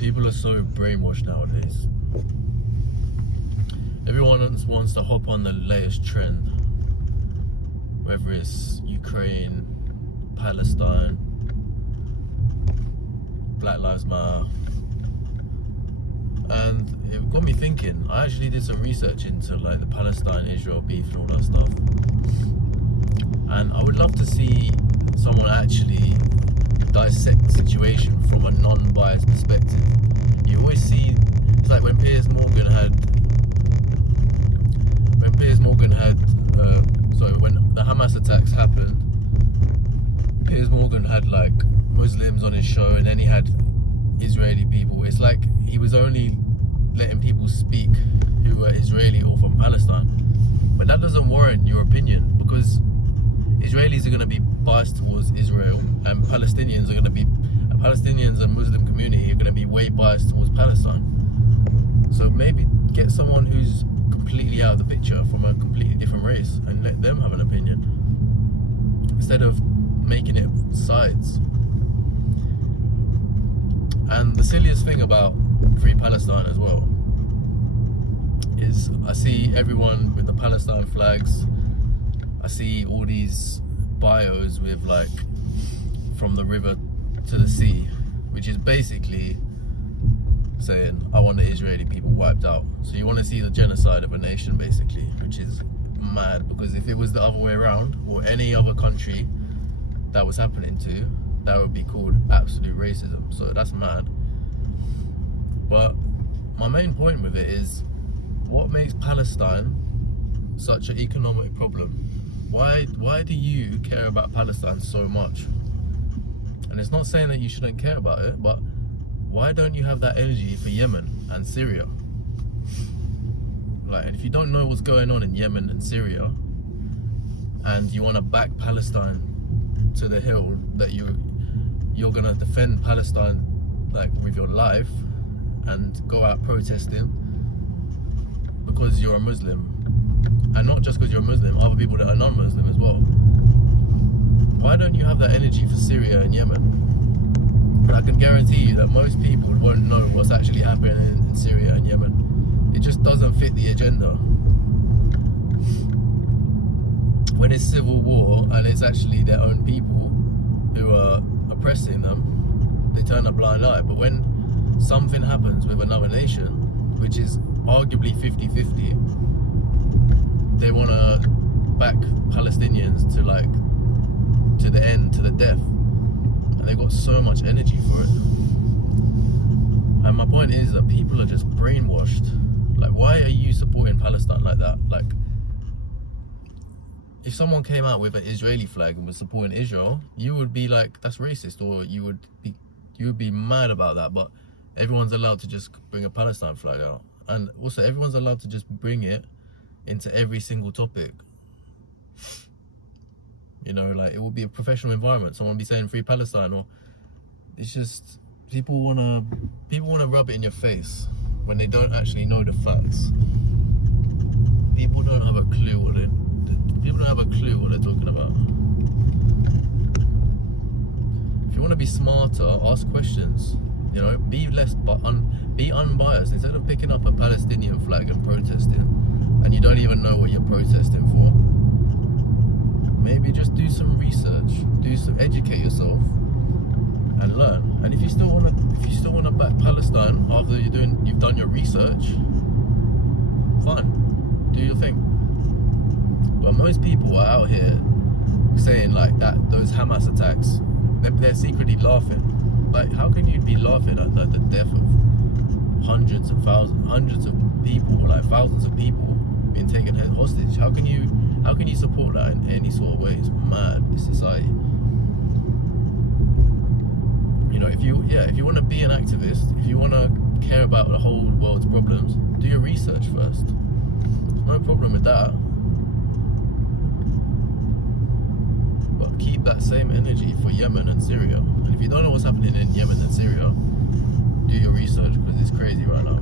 People are so brainwashed nowadays. Everyone wants to hop on the latest trend, whether it's Ukraine, Palestine, Black Lives Matter. And it got me thinking. I actually did some research into like the Palestine-Israel beef and all that stuff. And I would love to see someone actually dissect the situation from a non-biased perspective. You always see, it's like when Piers Morgan had when the Hamas attacks happened, Piers Morgan had like Muslims on his show, and then he had Israeli people. It's like he was only letting people speak who were Israeli or from Palestine. But that doesn't warrant your opinion, because Israelis are going to be biased towards Israel, and Palestinians and Muslim community are going to be way biased towards Palestine. So maybe get someone who's completely out of the picture from a completely different race and let them have an opinion, instead of making it sides. And the silliest thing about Free Palestine as well is I see everyone with the Palestine flags. I see all these bios with like from the river to the sea, which is basically saying I want the Israeli people wiped out. So you want to see the genocide of a nation, basically, which is mad, because if it was the other way around, or any other country that was happening to, that would be called absolute racism. So that's mad. But my main point with it is, what makes Palestine such an economic problem? Why do you care about Palestine so much? And it's not saying that you shouldn't care about it, but why don't you have that energy for Yemen and Syria? Like, if you don't know what's going on in Yemen and Syria, and you want to back Palestine to the hill, that you're gonna defend Palestine like with your life, and go out protesting because you're a Muslim, and not just because you're a Muslim, other people that are non-Muslim as well. Why don't you have that energy for Syria and Yemen? But I can guarantee you that most people won't know what's actually happening in Syria and Yemen. It just doesn't fit the agenda. When it's civil war and it's actually their own people who are oppressing them, they turn a blind eye. But when something happens with another nation, which is arguably 50-50, they want to back Palestinians to the end, to the death. And they've got so much energy for it. And my point is that people are just brainwashed. Like, why are you supporting Palestine like that? Like, if someone came out with an Israeli flag and was supporting Israel, you would be like, that's racist, or you would be mad about that. But everyone's allowed to just bring a Palestine flag out. And also, everyone's allowed to just bring it into every single topic. You know, like, it will be a professional environment. Someone will be saying Free Palestine, or it's just people wanna rub it in your face when they don't actually know the facts. People don't have a clue what they're talking about. If you want to be smarter, ask questions. You know, be unbiased. Instead of picking up a Palestinian flag and protesting, and you don't even know what you're protesting for, maybe just do some research, educate yourself, and learn. And if you still want to back Palestine after you've done your research, fine, do your thing. But most people are out here saying like that those Hamas attacks, they're secretly laughing. Like, how can you be laughing at the death of hundreds of people, like thousands of people being taken hostage? How can you support that in any sort of way? It's mad, this society. You know, if you want to be an activist, if you want to care about the whole world's problems, do your research first. No problem with that. But keep that same energy for Yemen and Syria. And if you don't know what's happening in Yemen and Syria, do your research, because it's crazy right now.